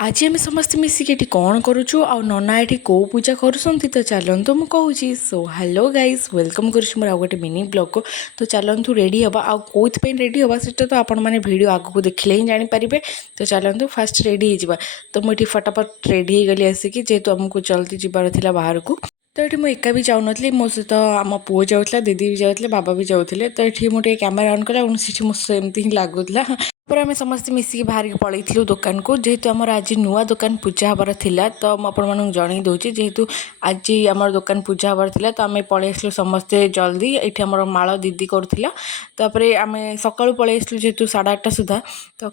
आज आम समस्त मिसिक ये कौन करुचु आ नना ये कौ पूजा करुँच तो चलतु मुझे कहूँ सो हेलो गाइज वेलकम करुँच मोर गोटे मिनी ब्लॉग को। तो चलतु रेडी हवा आउथपाई रेडी हवा से तो आपण मैंने वीडियो आग को देखिले ही जानीपारे। तो चलतु फास्ट रेडी हो तो मुझे फटाफट रेडी हो गली आसिक जेहेतु आमको जल्दी जबार था बाहर को। तो ये मुझे एका भी जाऊनी मो सहित आम पुओ जाऊला दीदी भी जाते बाबा भी जाते। तो ये मुझे कैमेरा अन कला सेमती ही लगुला पर आम समस्त मिसिक बाहर पलैलु दुकान को जेहेतु आमर आज नुआ दुकान पूजा हबार थिला। तो मुझे जन दूसरी जेहेतु आज आम दुकान पूजा हबार थिला तो आम पलि आसलु समस्ते जल्दी ये आमर माल दीदी करुला। तापर आम सका पलि आसलु जेहेतु 8:30 सुधा तो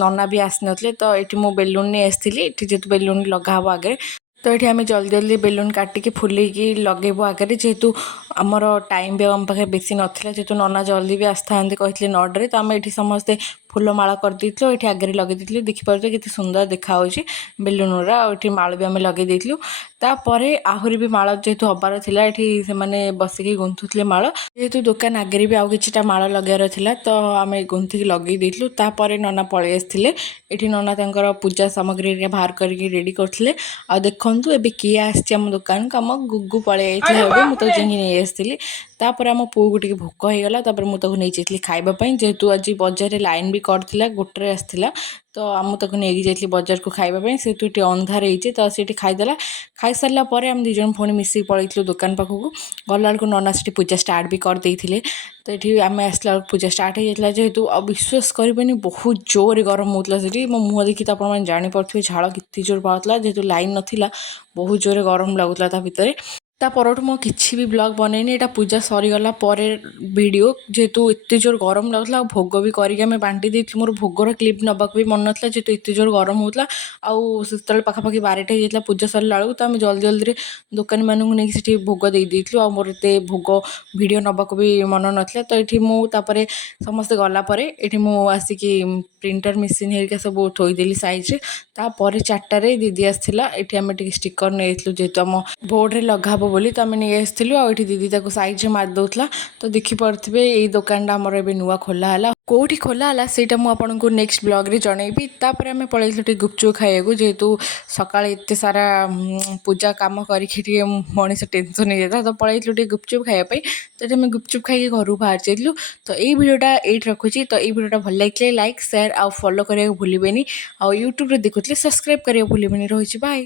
नना भी आसी नथिले। तो ये मुझे बेलून नहीं आसती जेहेतु बेलून लगा हब आगे। तो ये आम जल्दी जल्दी बेलून काटिकी फुलेकी लगेबू आगे जेहेतु आमर टाइम भी आम पाखे बेसी नाला जेहेतु नना जल्दी भी आसता कहते 9टारे। तो आम ये समस्ते फूलमाला कर देइथिलु एठी आगे लगे देइथिलु देखि पारुछ केते सुंदर देखा होछि बेलूनरा एठी माळ भी आमे लगे देइथिलु। तापरे आहुरी भी माळ जेहेतु हबार थिला एठी से माने बसिकी गुंथुथिले माळ जेहेतु दुकान आगे भी आउ किछिटा माळ लगार थिला तो आमे गुंथिकी लगे देइथिलु। तापरे नना पळै आस्थिले एठी नना तांकर पूजा सामग्री बाहर करके रेडी करथिले। आ देखंतु एबे किए आछि हम दुकान को हम गुग्गू पळै आइथिले हेबे मु तो जेंगी नै आस्थिली। तापर आम पुओ को टिके भोक होईगला तापर मु ताको नै जाइथिली खाइबा पई जेहेतु आज बजार लाइन भी करथिला गोटे आसथिला। तो आम ताको नहीं जाइथिली बजार को खाइबा से टी अंधार होइछि तो सेठी खाइदेला। खाई सारा पर आम दुई जन पुणी मिसिक पलैथिलु दुकान पाखक गला बेलू नना से पूजा स्टार्ट भी कर देइथिले। तो ये आम आसला पूजा स्टार्ट हो जाता जेहेतु आ विश्वास करें बहुत जोर गरम होता से मो मुँह देखी तो आप जापे झाड़ कितनी जोर बाहर जेहेतु लाइन नाला बहुत जोर गरम लगुला भितर। ता परठू मो किसी भी ब्लॉग बनैनी एटा पूजा सरीगला वीडियो जेहेतु एत जोर गरम लगुला भोग भी करके आम बांटी देती मोर भोगर क्लिप नबाक भी मन नाला जेहेतु एत जोर गरम होता आते पाखापाखि 12टा होता पूजा सरला बेलू। तो आम जल्दी जल्दी दुकानी मानू नहीं कि भोग दे देइथिलु आ मोर एत भोग वीडियो नबाक भी मन नाला। तो ये मुझे समस्ते गलापर ये मुसिकी प्रिंटर मेसीन हेरिका सब थोदेली सैज्रे। तापर 4टारे दीदी आसला ये आम स्टिकर नहीं जेहेतु आम बोर्ड रे लगा बोली तो आम नहीं आसलु आ दीदी ताको सैज्रे मार दौला। तो देखिपे ये दुकान आमर ए नुआ खोला है कौटी खोला है ସେଇଟା ମୁଁ ଆପଣଙ୍କୁ ନେକ୍ସଟ ବ୍ଲଗ୍ରେ ଜଣେଇବି। ତାପରେ ଆମେ ପଳେଇଥିଲୁ ଟିକେ ଗୁପଚୁପ୍ ଖାଇବାକୁ ଯେହେତୁ ସକାଳେ ଏତେ ସାରା ପୂଜା କାମ କରିକି ଟିକେ ମଣିଷ ଟେନସନ୍ ହେଇଯାଇଥିଲା ତ ପଳେଇଥିଲୁ ଟିକେ ଗୁପଚୁପ୍ ଖାଇବା ପାଇଁ। ତ ଏଠି ଆମେ ଗୁପଚୁପ୍ ଖାଇକି ଘରକୁ ବାହାରି ଯାଇଥିଲୁ। ତ ଏଇ ଭିଡ଼ିଓଟା ଏଇଠି ରଖୁଛି। ତ ଏଇ ଭିଡ଼ିଓଟା ଭଲ ଲାଗିଲେ ଲାଇକ୍ ସେୟାର ଆଉ ଫଲୋ କରିବାକୁ ଭୁଲିବେନି ଆଉ ୟୁଟ୍ୟୁବରେ ଦେଖୁଥିଲେ ସବସ୍କ୍ରାଇବ୍ କରିବାକୁ ଭୁଲିବେନି। ରହୁଛି ବାଏ।